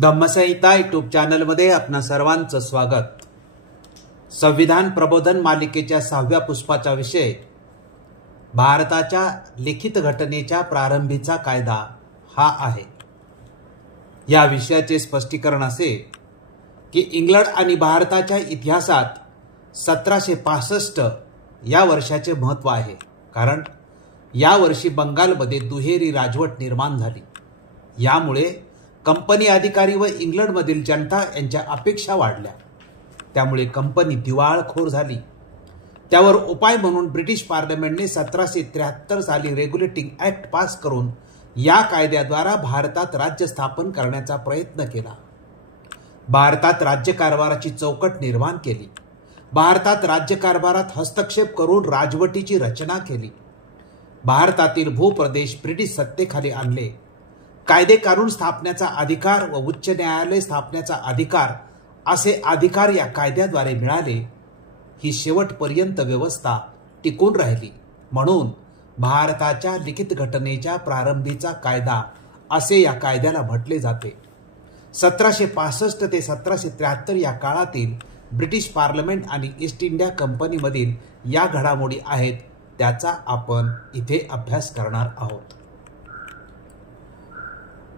धम्मसंहिता YouTube चॅनलमध्ये आपणा सर्वांचं स्वागत। संविधान प्रबोधन मालिकेच्या 6व्या पुष्पाचा विषय भारताच्या लिखित घटनेच्या प्रारंभीचा कायदा हा आहे। या विषयाचे स्पष्टीकरण असे की इंग्लंड आणि भारताच्या इतिहासात 1765 या वर्षाचे महत्त्व आहे, कारण या वर्षी बंगालमध्ये दुहेरी राजवट निर्माण झाली। यामुळे कंपनी अधिकारी व इंग्लंडमधील जनता यांच्या अपेक्षा वाढल्या, त्यामुळे कंपनी दिवाळखोर झाली। त्यावर उपाय म्हणून ब्रिटिश पार्लमेंटने 1773 साली रेग्युलेटिंग ॲक्ट पास करून या कायद्याद्वारे भारतात राज्य स्थापन करण्याचा प्रयत्न केला। भारतात राज्यकारभाराची चौकट निर्माण केली। भारतात राज्यकारभारात हस्तक्षेप करून राजवटीची रचना केली। भारतातील भूप्रदेश ब्रिटिश सत्तेखाली आणले। कायदे कानून स्थापण्याचा अधिकार व उच्च न्यायालय स्थापण्याचा अधिकार असे अधिकार या कायद्याद्वारे मिळाले। ही शेवटपर्यंत व्यवस्था टिकून राहिली, म्हणून भारताच्या लिखित घटनेच्या प्रारंभीचा कायदा असे या कायद्याला म्हटले जाते। 1765 ते 1773 या काळातील ब्रिटिश पार्लमेंट आणि ईस्ट इंडिया कंपनीमधील या घडामोडी आहेत, त्याचा आपण इथे अभ्यास करणार आहोत।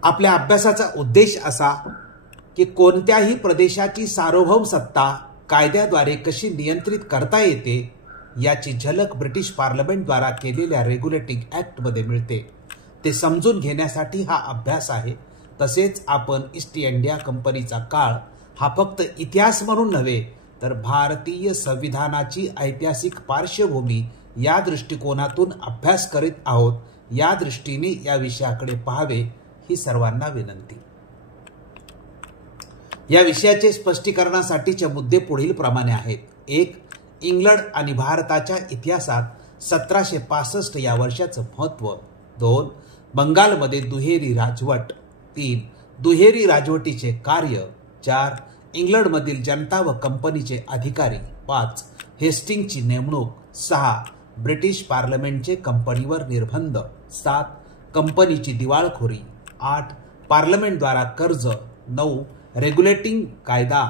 आपल्या अभ्यासाचा उद्देश असा की कोणत्याही प्रदेशाची सार्वभौम सत्ता कायद्याद्वारे कशी नियंत्रित करता येते याची झलक ब्रिटिश पार्लमेंटद्वारा केलेल्या रेग्युलेटिंग ॲक्टमध्ये मिळते। ते समजून घेण्यासाठी हा अभ्यास आहे। तसेच आपण ईस्ट इंडिया कंपनीचा काळ हा फक्त इतिहास म्हणून नव्हे, तर भारतीय संविधानाची ऐतिहासिक पार्श्वभूमी या दृष्टिकोनातून अभ्यास करीत आहोत। या दृष्टीने या विषयाकडे पाहावे ही सर्वांना विनंती। या विषयाचे स्पष्टीकरणासाठीचे मुद्दे पुढील प्रमाणे आहेत। 1. इंग्लंड आणि भारताच्या इतिहासात 1765 या वर्षाचं महत्त्व। 2. बंगालमध्ये दुहेरी राजवट। 3. दुहेरी राजवटीचे कार्य। 4. इंग्लंडमधील जनता व कंपनीचे अधिकारी। 5. हेस्टिंगची नेमणूक। 6. ब्रिटिश पार्लमेंटचे कंपनीवर निर्बंध। 7. कंपनीची दिवाळखोरी। 8. पार्लमेंटद्वारा कर्ज। 9. रेग्युलेटिंग कायदा।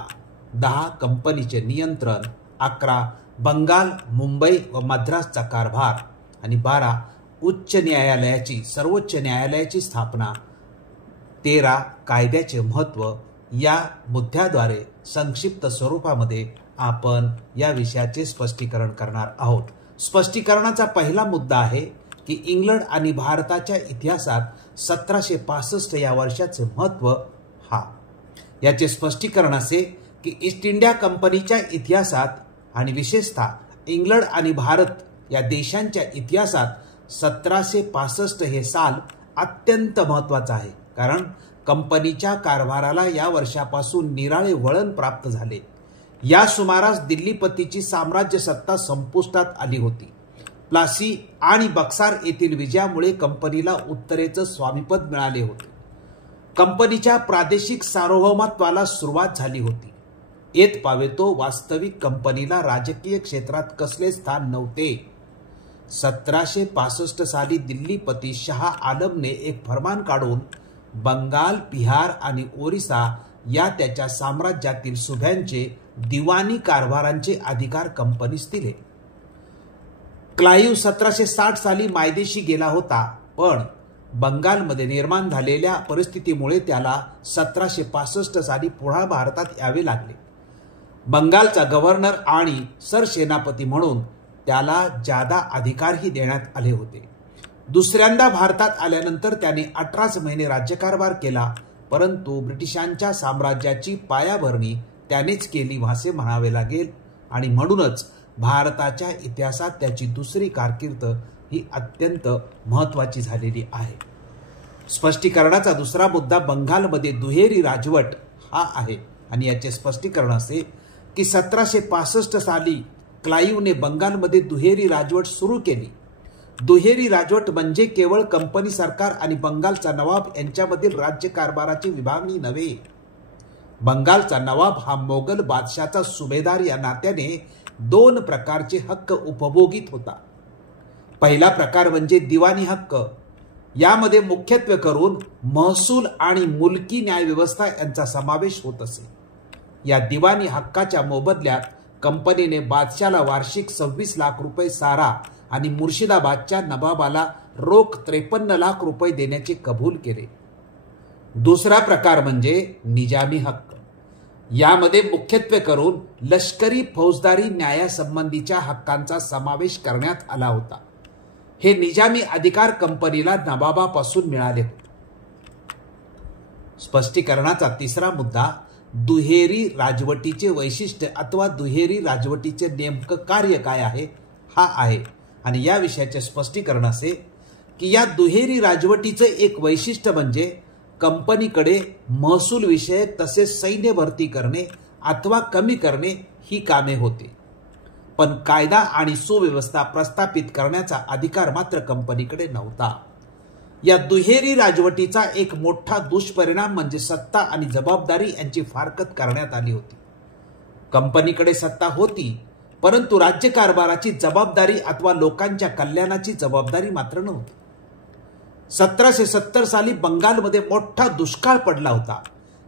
10. कंपनीचे नियंत्रण। 11. बंगाल, मुंबई व मद्रासचा कारभार। आणि 12. उच्च न्यायालयाची सर्वोच्च न्यायालयाची स्थापना। 13. कायद्याचे महत्त्व। या मुद्द्याद्वारे संक्षिप्त स्वरूपामध्ये आपण या विषयाचे स्पष्टीकरण करणार आहोत। स्पष्टीकरणाचा पहिला मुद्दा आहे की इंग्लंड आणि भारताच्या इतिहासात 1765 या वर्षाचे महत्त्व हा। याचे स्पष्टीकरण असे की ईस्ट इंडिया कंपनीच्या इतिहासात आणि विशेषतः इंग्लंड आणि भारत या देशांच्या इतिहासात 1765 हे साल अत्यंत महत्त्वाचं आहे, कारण कंपनीच्या कारभाराला या वर्षापासून निराळे वळण प्राप्त झाले। या सुमारास दिल्लीपतीची साम्राज्य सत्ता संपुष्टात आली होती। प्लासी आणि बक्सार येथील विजयामुळे कंपनीला उत्तरेचं स्वामीपद मिळाले होते। कंपनीच्या प्रादेशिक सार्वभौमत्वाला सुरुवात झाली होती। येत पावे तो वास्तविक कंपनीला राजकीय क्षेत्रात कसले स्थान नव्हते। 1765 साली दिल्लीपती शाह आलमने एक फरमान काढून बंगाल, बिहार आणि ओरिसा या त्याच्या साम्राज्यातील सुभ्यांचे दिवाणी कारभारांचे अधिकार कंपनीस दिले। क्लाईव्ह 1760 साली मायदेशी गेला होता, पण बंगालमध्ये निर्माण झालेल्या परिस्थितीमुळे त्याला 1765 साली पुन्हा भारतात यावे लागले। बंगालचा गव्हर्नर आणि सरसेनापती म्हणून त्याला जादा अधिकारही देण्यात आले होते। दुसऱ्यांदा भारतात आल्यानंतर त्याने 18 महिने राज्यकारभार केला, परंतु ब्रिटिशांच्या साम्राज्याची पायाभरणी त्यानेच केली असे म्हणावे लागेल, आणि म्हणूनच भारताच्या इतिहासात त्याची दुसरी कारकीर्द ही अत्यंत महत्त्वाची झालेली आहे। स्पष्टीकरणाचा दुसरा मुद्दा बंगालमध्ये दुहेरी राजवट हा आहे, आणि याचे स्पष्टीकरण असे की 1765 साली क्लाईव्हने बंगालमध्ये दुहेरी राजवट सुरू केली। दुहेरी राजवट म्हणजे केवळ कंपनी सरकार आणि बंगालचा नवाब यांच्यामधील राज्यकारभाराची विभागणी नव्हे। बंगालचा नवाब हा मोगल बादशाचा सुभेदार या नात्याने 2 प्रकारचे हक्क उपभोगीत होता। पहिला प्रकार म्हणजे दिवाणी हक्क। यामध्ये मुख्यत्वे करून महसूल आणि मुलकी न्यायव्यवस्था यांचा समावेश होत असे. या दिवाणी हक्काच्या मोबदल्यात कंपनीने बादशाला वार्षिक 26 लाख रुपये सारा आणि मुर्शिदाबादच्या नवाबाला रोख 53 लाख रुपये देण्याचे कबूल केले. दुसरा प्रकार म्हणजे निजामी हक्क. यामध्ये मुख्यत्वे करून लष्करी फौजदारी न्यायासंबंधीच्या हक्कांचा समावेश करण्यात आला होता. हे निजामी अधिकार कंपनीला नवाबापासून मिळाले होते. स्पष्टीकरणाचा तिसरा मुद्दा दुहेरी राजवटीचे वैशिष्ट्य अथवा दुहेरी राजवटीचे नेमकं कार्य काय आहे हा आहे. आणि या विषयाचे स्पष्टीकरण असे की या दुहेरी राजवटीचे एक वैशिष्ट्य म्हणजे कंपनीकडे महसूल विषयक तसेच सैन्य भरती करणे अथवा कमी करणे ही कामे होती, पण कायदा आणि सुव्यवस्था प्रस्थापित करण्याचा अधिकार मात्र कंपनीकडे नव्हता. या दुहेरी राजवटीचा एक मोठा दुष्परिणाम म्हणजे सत्ता आणि जबाबदारी यांची फारकत करण्यात आली होती. कंपनीकडे सत्ता होती, परंतु राज्यकारभाराची जबाबदारी अथवा लोकांच्या कल्याणाची जबाबदारी मात्र नव्हती. 1770 साली बंगालमध्ये मोठा दुष्काळ पडला होता.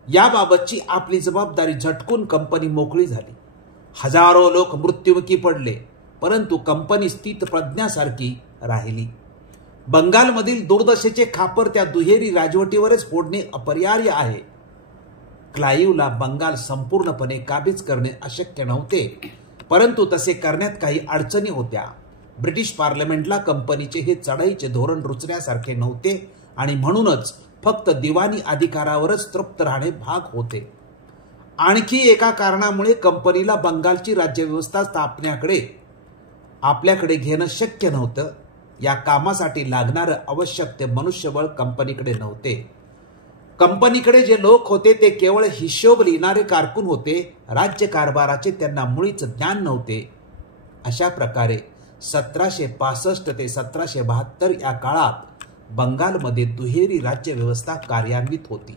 याबाबतची आपली जबाबदारी झटकून कंपनी मोकळी झाली. हजारो लोक मृत्युमुखी पडले, परंतु कंपनी स्थित प्रज्ञासारखी राहिली. बंगालमधील दुर्दशेचे खापर त्या दुहेरी राजवटीवरच फोडणे अपरिहार्य आहे. क्लाईव्हला बंगाल संपूर्णपणे काबीज करणे अशक्य नव्हते, परंतु तसे करण्यात काही अडचणी होत्या. ब्रिटिश पार्लमेंटला कंपनीचे हे चढाईचे धोरण रुचण्यासारखे नव्हते आणि म्हणूनच फक्त दिवाणी अधिकारावरच तृप्त राहणे भाग होते. आणखी एका कारणामुळे कंपनीला बंगालची राज्यव्यवस्था स्थापण्याकडे आपल्याकडे घेणं शक्य नव्हतं. या कामासाठी लागणारं आवश्यक ते मनुष्यबळ कंपनीकडे नव्हते. कंपनीकडे जे लोक होते ते केवळ हिशोब लिहिणारे कारकून होते. राज्यकारभाराचे त्यांना मुळीच ज्ञान नव्हते. अशा प्रकारे 1765 ते 1772 या काळात बंगालमध्ये दुहेरी राज्यव्यवस्था कार्यान्वित होती.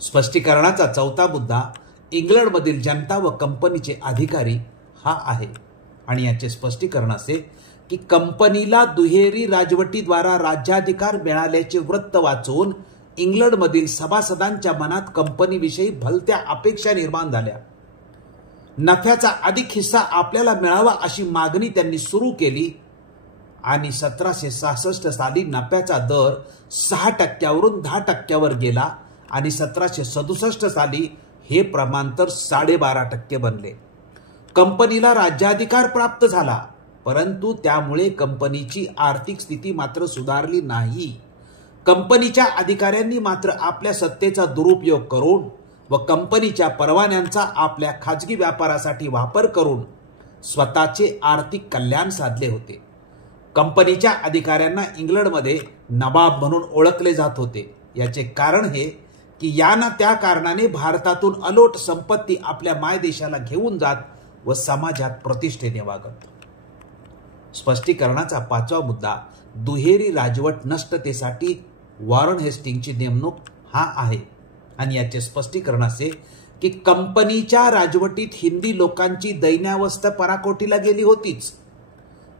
स्पष्टीकरणाचा चौथा मुद्दा इंग्लंडमधील जनता व कंपनीचे अधिकारी हा आहे. आणि याचे स्पष्टीकरण असे की कंपनीला दुहेरी राजवटीद्वारा राज्याधिकार मिळाल्याचे वृत्त वाचून इंग्लंडमधील सभासदांच्या मनात कंपनीविषयी भलत्या अपेक्षा निर्माण झाल्या. नफ्याचा अधिक हिस्सा आपल्याला मिळावा अशी मागणी त्यांनी सुरू केली आणि 1766 साली नफ्याचा दर 6% 10% गेला आणि 1767 साली हे प्रमाण तर 12.5% बनले. कंपनीला राज्याधिकार प्राप्त झाला, परंतु त्यामुळे कंपनीची आर्थिक स्थिती मात्र सुधारली नाही. कंपनीच्या अधिकाऱ्यांनी मात्र आपल्या सत्तेचा दुरुपयोग करून व कंपनीच्या परवान्यांचा आपल्या खाजगी व्यापारासाठी वापर करून स्वतःचे आर्थिक कल्याण साधले होते. कंपनीच्या अधिकाऱ्यांना इंग्लंडमध्ये नवाब म्हणून ओळखले जात होते. याचे कारण हे की या ना त्या कारणाने भारतातून अलोट संपत्ती आपल्या मायदेशाला घेऊन जात व समाजात प्रतिष्ठेने वागत. स्पष्टीकरणाचा पाचवा मुद्दा दुहेरी राजवट नष्टतेसाठी वॉरन हेस्टिंगची नेमणूक हा आहे. आणि याचे स्पष्टीकरण असे की कंपनीच्या राजवटीत हिंदी लोकांची दैन्यावस्था पराकोटीला गेली होतीच.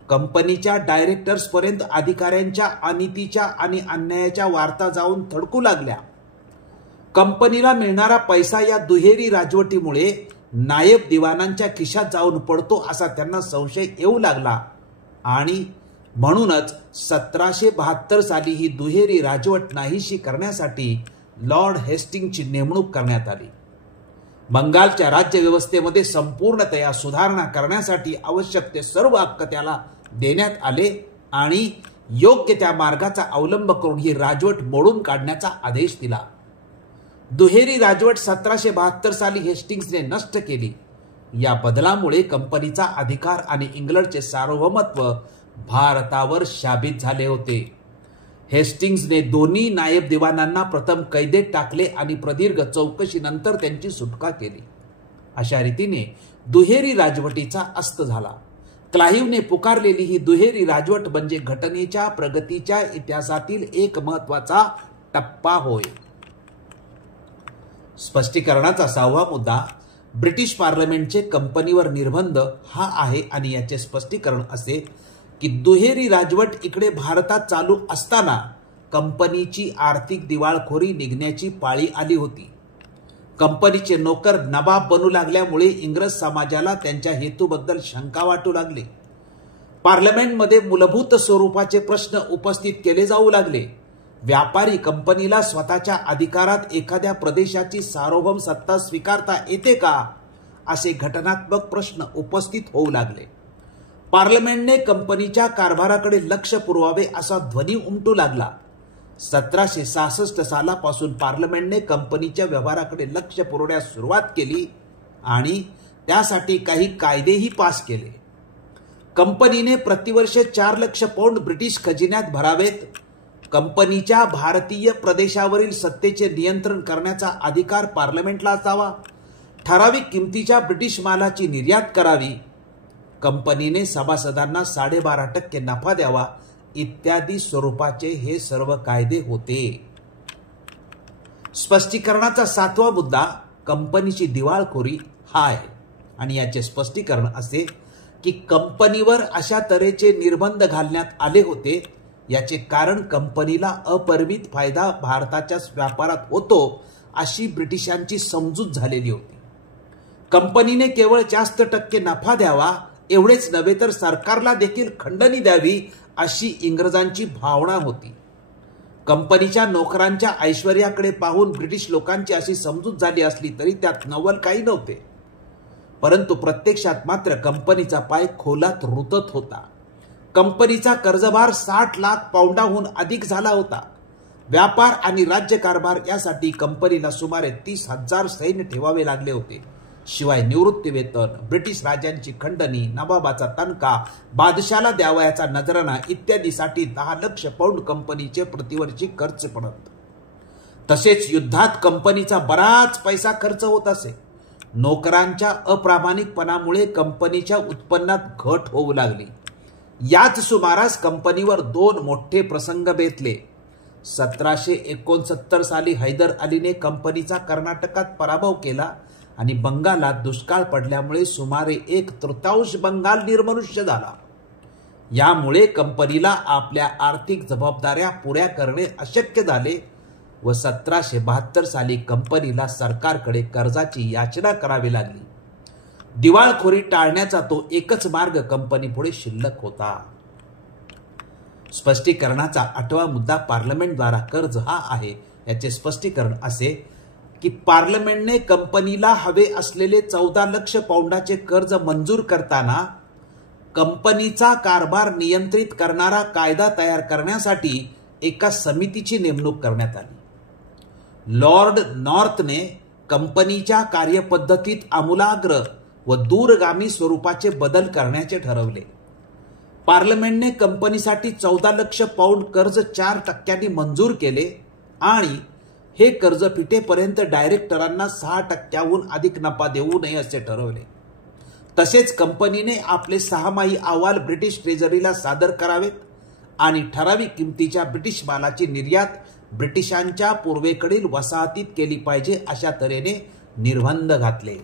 कंपनीच्या डायरेक्टर्स पर्यंत अधिकाऱ्यांच्या अनितीच्या आणि अन्यायाच्या वार्ता जाऊन थडकू लागल्या. कंपनीला मिळणारा पैसा या दुहेरी राजवटीमुळे नायब दिवाणांच्या खिशात जाऊन पडतो असा त्यांना संशय येऊ लागला आणि म्हणूनच 1772 साली ही दुहेरी राजवट नाहीशी करण्यासाठी लॉर्ड हेस्टिंगची नेमणूक करण्यात आली. बंगालच्या राज्यव्यवस्थेमध्ये संपूर्णतया सुधारणा करण्यासाठी आवश्यक ते सर्व हक्क त्याला देण्यात आले आणि योग्य त्या मार्गाचा अवलंब करून ही राजवट मोडून काढण्याचा आदेश दिला. दुहेरी राजवट 1772 साली हेस्टिंग्सने नष्ट केली. या बदलामुळे कंपनीचा अधिकार आणि इंग्लंडचे सार्वभौमत्व भारतावर शाबित झाले होते. हेस्टिंग्सने दोन्ही नायब दिवाणांना प्रथम कैदेत टाकले आणि प्रदीर्घ चौकशीनंतर त्यांची सुटका केली. अशा रीतीने दुहेरी राजवटीचा अस्त झाला. क्लाईव्हने पुकारलेली ही दुहेरी राजवट म्हणजे घटनेच्या प्रगतीच्या इतिहासातील एक महत्त्वाचा टप्पा होय. स्पष्टीकरणाचा सहावा मुद्दा ब्रिटिश पार्लमेंटचे कंपनीवर निर्बंध हा आहे आणि याचे स्पष्टीकरण असे की दुहेरी राजवट इकडे भारतात चालू असताना कंपनीची आर्थिक दिवाळखोरी निघण्याची पाळी आली होती. कंपनीचे नोकर नवाब बनू लागल्यामुळे इंग्रज समाजाला त्यांच्या हेतूबद्दल शंका वाटू लागली. पार्लमेंटमध्ये मूलभूत स्वरूपाचे प्रश्न उपस्थित केले जाऊ लागले. व्यापारी कंपनीला स्वतःच्या अधिकारात एखाद्या प्रदेशाची सार्वभौम सत्ता स्वीकारता येते का, असे घटनात्मक प्रश्न उपस्थित होऊ लागले. पार्लमेंटने कंपनीच्या कारभाराकडे लक्ष पुरवावे असा ध्वनी उमटू लागला. 1766 सालापासून पार्लमेंटने कंपनीच्या व्यवहाराकडे लक्ष पुरवण्यास सुरुवात केली आणि त्यासाठी काही कायदेही पास केले. कंपनीने प्रतिवर्ष 4 लाख पौंड ब्रिटिश खजिन्यात भरावेत. कंपनीच्या भारतीय प्रदेशावरील सत्तेचे नियंत्रण करण्याचा अधिकार पार्लमेंटला असावा. ठराविक किमतीच्या ब्रिटिश मालाची निर्यात करावी. कंपनीने सभासदांना 12.5% नफा द्यावा इत्यादी स्वरूपाचे हे सर्व कायदे होते. स्पष्टीकरणाचा 7वा मुद्दा कंपनीची दिवाळखोरी हा आहे आणि याचे स्पष्टीकरण असे की कंपनीवर अशा तऱ्हेचे निर्बंध घालण्यात आले होते याचे कारण कंपनीला अपरिमित फायदा भारताच्या व्यापारात होतो अशी ब्रिटिशांची समजूत झालेली होती. कंपनीने केवळ जास्त टक्के नफा द्यावा एवढेच नव्हे तर सरकारला देखील खंडणी द्यावी अशी इंग्रजांची भावना होती. कंपनीच्या नोकरांच्या ऐश्वर्याकडे पाहून ब्रिटिश लोकांची अशी समजूत झाली असली तरी त्यात नवल काही नव्हते. परंतु प्रत्यक्षात मात्र कंपनीचा पाय खोलात रुतत होता. कंपनीचा कर्जभार 60 लाख पाऊंडाहून अधिक झाला होता. व्यापार आणि राज्यकारभार यासाठी कंपनीला सुमारे 30,000 सैन्य ठेवावे लागले होते. शिवाय निवृत्ती वेतन, ब्रिटिश राजांची खंडणी, नवाबाचा तनका, बादशाला द्यावयाचा नजराना इत्यादीसाठी 10 लाख पौंड कंपनीचे प्रतिवर्षी खर्च पडत. तसेच युद्धात कंपनीचा बराच पैसा खर्च होत असे. नोकरांच्या अप्रामाणिकपणामुळे कंपनीच्या उत्पन्नात घट होऊ लागली. याच सुमारास कंपनीवर 2 मोठे प्रसंग बेतले. 1769 साली हैदर अलीने कंपनीचा कर्नाटकात पराभव केला आणि बंगालात दुष्काळ पडल्यामुळे सुमारे 1/3 बंगाल निर्मनुष्य झाला. यामुळे कंपनीला आपल्या आर्थिक जबाबदाऱ्या पुऱ्या करणे अशक्य झाले व 1772 साली कंपनीला सरकारकडे कर्जाची याचना करावी लागली. दिवाळखोरी टाळण्याचा तो एकच मार्ग कंपनीपुढे शिल्लक होता. स्पष्टीकरणाचा 8वा मुद्दा पार्लमेंटद्वारा कर्ज हा आहे. याचे स्पष्टीकरण असे की पार्लमेंटने कंपनीला हवे असलेले 14 लाख पौंडाचे कर्ज मंजूर करताना कंपनीचा कारभार नियंत्रित करणारा कायदा तयार करण्यासाठी एका समितीची नेमणूक करण्यात आली. लॉर्ड नॉर्थने कंपनीच्या कार्यपद्धतीत आमूलाग्र व दूरगामी स्वरूपाचे बदल करण्याचे ठरवले. पार्लमेंटने कंपनीसाठी 14 लाख पौंड कर्ज 4% मंजूर केले आणि हे कर्ज फिटेपर्यंत डायरेक्टरांना 6%हून अधिक नफा देऊ नये असे ठरवले. तसेच कंपनीने आपले 6माही अहवाल ब्रिटिश ट्रेजरीला सादर करावेत आणि ठराविक किमतीच्या ब्रिटिश मालाची निर्यात ब्रिटिशांच्या पूर्वेकडील वसाहतीत केली पाहिजे अशा तऱ्हेने निर्बंध घातले.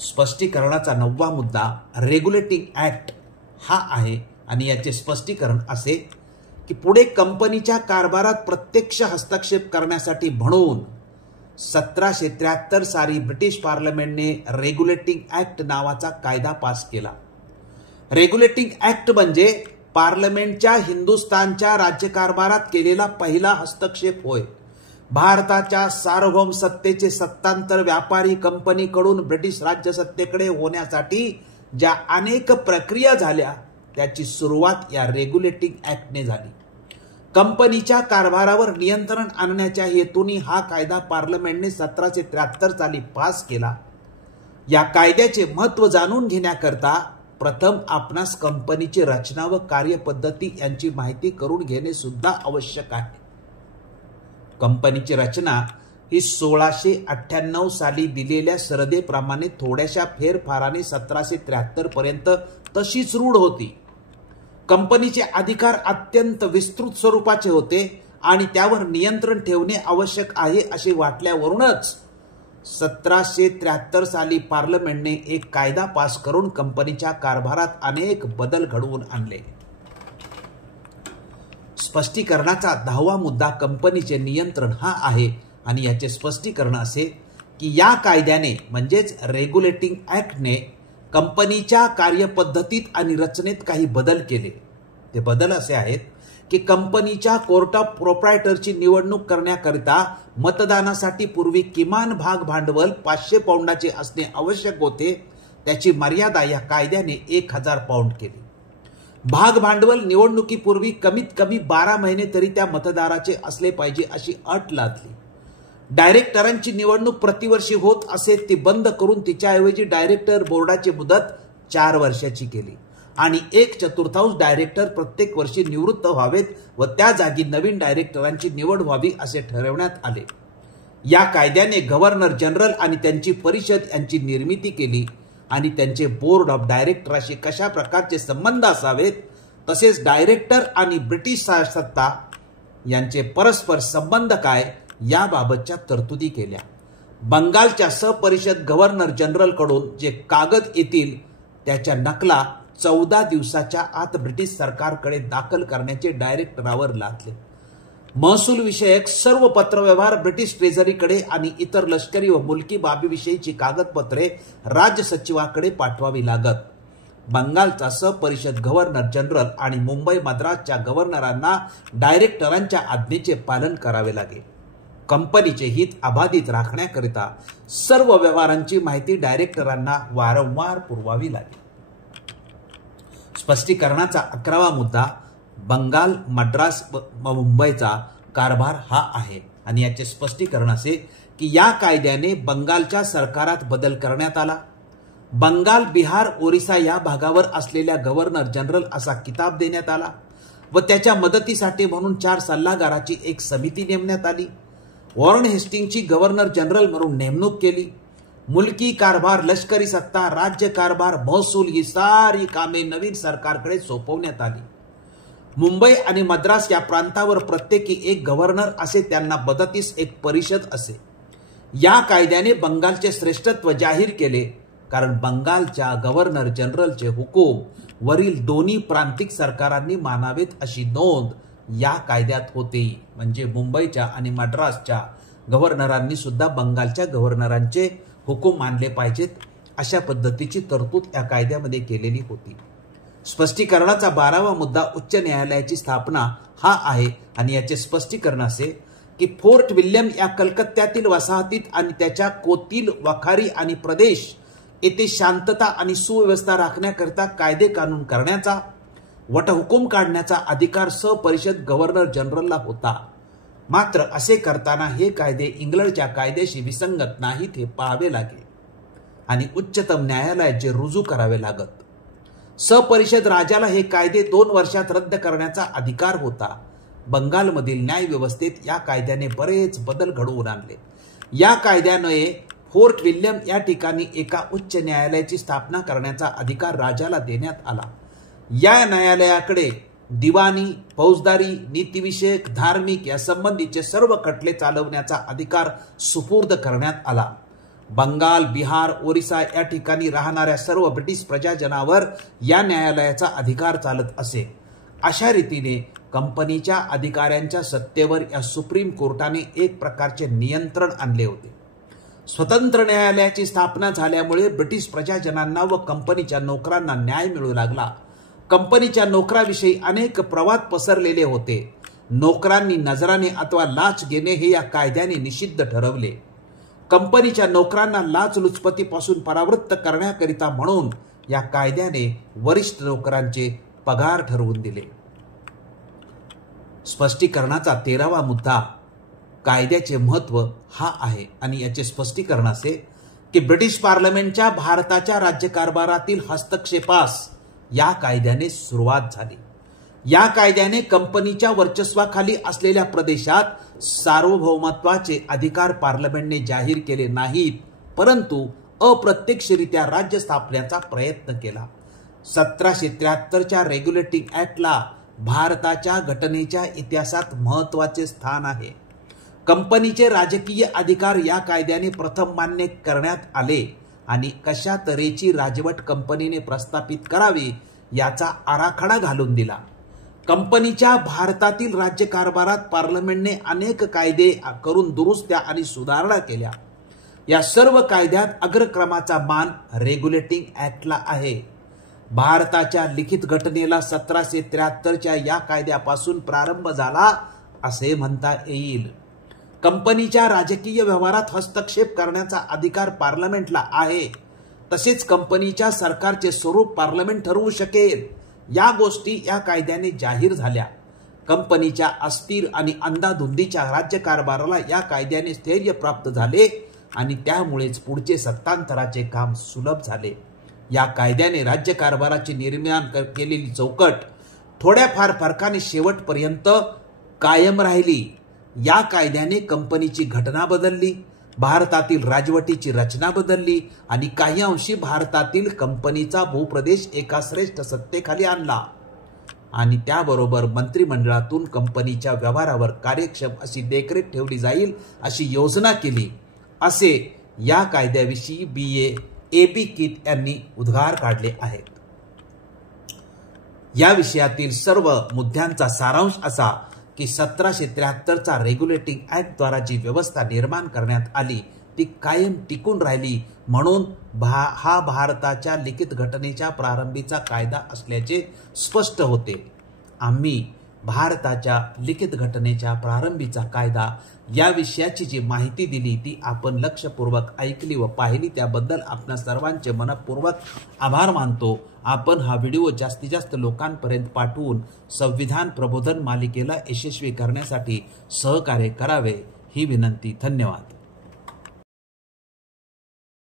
स्पष्टीकरणाचा 9वा मुद्दा रेग्युलेटिंग ऍक्ट हा आहे आणि याचे स्पष्टीकरण असे की पुढे कंपनीच्या कारभारात प्रत्यक्ष हस्तक्षेप करण्यासाठी म्हणून 1773 साली ब्रिटिश पार्लमेंटने रेग्युलेटिंग ऍक्ट नावाचा कायदा पास केला. रेग्युलेटिंग ऍक्ट म्हणजे पार्लमेंटच्या हिंदुस्थानच्या राज्यकारभारात केलेला पहिला हस्तक्षेप होय. भारताच्या सार्वभौम सत्तेचे सत्तांतर व्यापारी कंपनीकडून ब्रिटिश राज्यसत्तेकडे होण्यासाठी ज्या अनेक प्रक्रिया झाल्या त्याची सुरुवात या रेग्युलेटिंग ऍक्टने झाली. कंपनीच्या कारभारावर नियंत्रण आणण्याच्या हेतूने हा कायदा पार्लमेंटने 1773 साली पास केला. या कायद्याचे महत्त्व जाणून घेण्याकरता प्रथम आपणास कंपनीची रचना व कार्यपद्धती यांची माहिती करून घेणे सुद्धा आवश्यक आहे. कंपनीची रचना ही 1698 साली दिलेल्या सरदेप्रमाणे थोड्याशा फेरफाराने 1773 पर्यंत तशीच रूढ होती. कंपनीचे अधिकार अत्यंत विस्तृत स्वरूपाचे होते आणि त्यावर नियंत्रण ठेवणे आवश्यक आहे असे वाटल्यावरूनच 1773 साली पार्लमेंटने एक कायदा पास करून कंपनीच्या कारभारात अनेक बदल घडवून आणले. स्पष्टीकरणाचा 10वा मुद्दा कंपनीचे नियंत्रण हा आहे आणि याचे स्पष्टीकरण असे की या कायद्याने म्हणजेच रेग्युलेटिंग ऍक्टने कंपनीच्या कार्यपद्धतीत आणि रचनेत काही बदल केले. ते बदल असे आहेत की कंपनीच्या कोर्ट ऑफ प्रोप्रायटरची निवडणूक करण्याकरिता मतदानासाठी पूर्वी किमान भाग भांडवल 500 पाऊंडाचे असणे आवश्यक होते. त्याची मर्यादा या कायद्याने 1000 पाऊंड केली. भाग भांडवल निवडणुकीपूर्वी कमीत कमी 12 महिने तरी त्या मतदाराचे असले पाहिजे अशी अट लादली. डायरेक्टरांची निवडणूक प्रतिवर्षी होत असे ती बंद करून तिच्याऐवजी डायरेक्टर बोर्डाची मुदत 4 वर्षाची केली आणि 1/4 डायरेक्टर प्रत्येक वर्षी निवृत्त व्हावेत व त्या जागी नवीन डायरेक्टरांची निवड व्हावी असे ठरवण्यात आले. या कायद्याने गव्हर्नर जनरल आणि त्यांची परिषद यांची निर्मिती केली आणि त्यांचे बोर्ड ऑफ डायरेक्टरांशी कशा प्रकारचे संबंध असावेत तसेच डायरेक्टर आणि ब्रिटिश सत्ता यांचे परस्पर संबंध काय याबाबतच्या तरतुदी केल्या. बंगालच्या सहपरिषद गव्हर्नर जनरल कडून जे कागद येतील त्याच्या नकला 14 दिवसाच्या आत ब्रिटिश सरकारकडे दाखल करण्याचे डायरेक्टरावर लादले. महसूल विषयक सर्व पत्रव्यवहार ब्रिटिश ट्रेझरीकडे आणि इतर लष्करी व मुलकी बाबीविषयीची कागदपत्रे राज्य सचिवाकडे पाठवावी लागत. बंगालचा सहपरिषद गव्हर्नर जनरल आणि मुंबई मद्रासच्या गव्हर्नरांना डायरेक्टरांच्या आज्ञेचे पालन करावे लागे. कंपनीचे हित अबाधित राखण्याकरिता सर्व व्यवहारांची माहिती डायरेक्टरांना वारंवार पुरवावी लागेल. स्पष्टीकरणाचा 11वा मुद्दा बंगाल, मद्रास व मुंबईचा कारभार हा आहे आणि याचे स्पष्टीकरण असे की या कायद्याने बंगालच्या सरकारात बदल करण्यात आला. बंगाल, बिहार, ओरिसा या भागावर असलेल्या गव्हर्नर जनरल असा किताब देण्यात आला व त्याच्या मदतीसाठी म्हणून 4 सल्लागाराची एक समिती नेमण्यात आली. वॉरन हेस्टिंगची गव्हर्नर जनरल म्हणून नेमणूक केली. मुलकी कारभार, लष्करी सत्ता, राज्य कारभार, महसूल ही सारी कामे नवीन सरकारकडे सोपवण्यात आली. मुंबई आणि मद्रास या प्रांतावर प्रत्येकी एक गव्हर्नर असे त्यांना मदतीस एक परिषद असे. या कायद्याने बंगालचे श्रेष्ठत्व जाहीर केले कारण बंगालच्या गव्हर्नर जनरलचे हुकूम वरील दोन्ही प्रांतिक सरकारांनी मानावेत अशी नोंद या कायद्यात होती. म्हणजे मुंबईच्या आणि मद्रासच्या गव्हर्नरांनी सुद्धा बंगालच्या गव्हर्नरांचे हुकूम मानले पाहिजेत अशा पद्धतीची तरतूद या कायद्यामध्ये केलेली होती. स्पष्टीकरणाचा 12वा मुद्दा उच्च न्यायालयाची स्थापना हा आहे आणि याचे स्पष्टीकरण असे की फोर्ट विल्यम या कलकत्त्यातील वसाहतीत आणि त्याच्या कोतील, वखारी आणि प्रदेश येथे शांतता आणि सुव्यवस्था राखण्याकरिता कायदे कानून करण्याचा, वटहुकूम काढण्याचा अधिकार सहपरिषद गव्हर्नर जनरलला होता. मात्र असे करताना हे कायदे इंग्लंडच्या कायद्याशी विसंगत नाहीत हे पाहावे लागे आणि उच्चतम न्यायालयात जे रुजू करावे लागत. सहपरिषद राजाला हे कायदे 2 वर्षात रद्द करण्याचा अधिकार होता. बंगालमधील न्याय व्यवस्थेत या कायद्याने बरेच बदल घडवून आणले. या कायद्याने फोर्ट विल्यम या ठिकाणी एका उच्च न्यायालयाची स्थापना करण्याचा अधिकार राजाला देण्यात आला. या न्यायालयाकडे दिवाणी, फौजदारी, नीतिविषयक, धार्मिक या संबंधीचे सर्व खटले चालवण्याचा अधिकार सुपूर्द करण्यात आला. बंगाल, बिहार, ओरिसा या ठिकाणी राहणाऱ्या सर्व ब्रिटिश प्रजाजनावर या न्यायालयाचा अधिकार चालत असे. अशा रीतीने कंपनीच्या अधिकाऱ्यांच्या सत्तेवर या सुप्रीम कोर्टाने एक प्रकारचे नियंत्रण आणले होते. स्वतंत्र न्यायालयाची स्थापना झाल्यामुळे ब्रिटिश प्रजाजनांना व कंपनीच्या नोकरांना न्याय मिळू लागला. कंपनीच्या नोकराविषयी अनेक प्रवाद पसरलेले होते. नोकरांनी नजराने अथवा लाच घेणे हे या कायद्याने निषिद्ध ठरवले. कंपनीच्या नोकरांना लाचलुचपतीपासून परावृत्त करण्याकरिता म्हणून या कायद्याने वरिष्ठ नोकरांचे पगार ठरवून दिले. स्पष्टीकरणाचा 13वा मुद्दा कायद्याचे महत्त्व हा आहे आणि याचे स्पष्टीकरण असे की ब्रिटिश पार्लमेंटच्या भारताच्या राज्यकारभारातील हस्तक्षेपास या कायद्याने सुरुवात झाली. या कायद्याने कंपनीच्या वर्चस्वाखाली असलेल्या प्रदेशात सार्वभौमत्वाचे अधिकार पार्लमेंटने जाहीर केले नाहीत, परंतु अप्रत्यक्षरित्या राज्य स्थापण्याचा प्रयत्न केला. 1773च्या रेग्युलेटिंग ऍक्टला भारताच्या घटनेच्या इतिहासात महत्त्वाचे स्थान आहे. कंपनीचे राजकीय अधिकार या कायद्याने प्रथम मान्य करण्यात आले आणि कशा तऱ्हेची राजवट कंपनीने प्रस्थापित करावी याचा आराखडा घालून दिला. कंपनीच्या भारतातील राज्यकारभारात पार्लमेंटने अनेक कायदे करून दुरुस्त्या आणि सुधारणा केल्या. या सर्व कायद्यात अग्रक्रमाचा मान रेग्युलेटिंग ऍक्टला आहे. भारताच्या लिखित घटनेला 1773च्या या कायद्यापासून प्रारंभ झाला असे म्हणता येईल. कंपनीच्या राजकीय व्यवहारात हस्तक्षेप करण्याचा अधिकार पार्लमेंटला आहे. तसेच कंपनीच्या सरकारचे स्वरूप पार्लमेंट ठरवू शकेल. या गोष्टी या कायद्याने जाहीर झाल्या. कंपनीच्या अस्थिर आणि अंधाधुंदीच्या राज्यकारभाराला या कायद्याने स्थैर्य प्राप्त झाले आणि त्यामुळेच पुढचे सत्तांतराचे काम सुलभ झाले. या कायद्याने राज्यकारभाराची निर्माण केलेली चौकट थोड्याफार फरकाने शेवटपर्यंत कायम राहिली. या कायद्याने कंपनीची घटना बदलली, भारतातील राजवटीची रचना बदलली आणि काही अंशी भारतातील कंपनीचा भूप्रदेश एका श्रेष्ठ सत्तेखाली आणला आणि त्याबरोबर मंत्रिमंडळातून कंपनीच्या व्यवहारावर कार्यक्षम अशी देखरेख ठेवली जाईल अशी योजना केली, असे या कायद्याविषयी B.A. कीत यांनी उद्गार काढले आहेत. या विषयातील सर्व मुद्द्यांचा सारांश असा की 1773चा रेग्युलेटिंग ऍक्टद्वारा जी व्यवस्था निर्माण करण्यात आली ती कायम टिकून राहिली म्हणून हा भारताच्या लिखित घटनेच्या प्रारंभीचा कायदा असल्याचे स्पष्ट होते. आम्ही भारताच्या लिखित घटनेच्या प्रारंभीचा कायदा या विषयाची जी माहिती दिली ती आपण लक्षपूर्वक ऐकली व पाहिली त्याबद्दल आपणा सर्वांचे मनपूर्वक आभार मानतो. आपण हा व्हिडिओ जास्तीत जास्त लोकांपर्यंत पाठवून संविधान प्रबोधन मालिकेला यशस्वी करण्यासाठी सहकार्य करावे ही विनंती. धन्यवाद.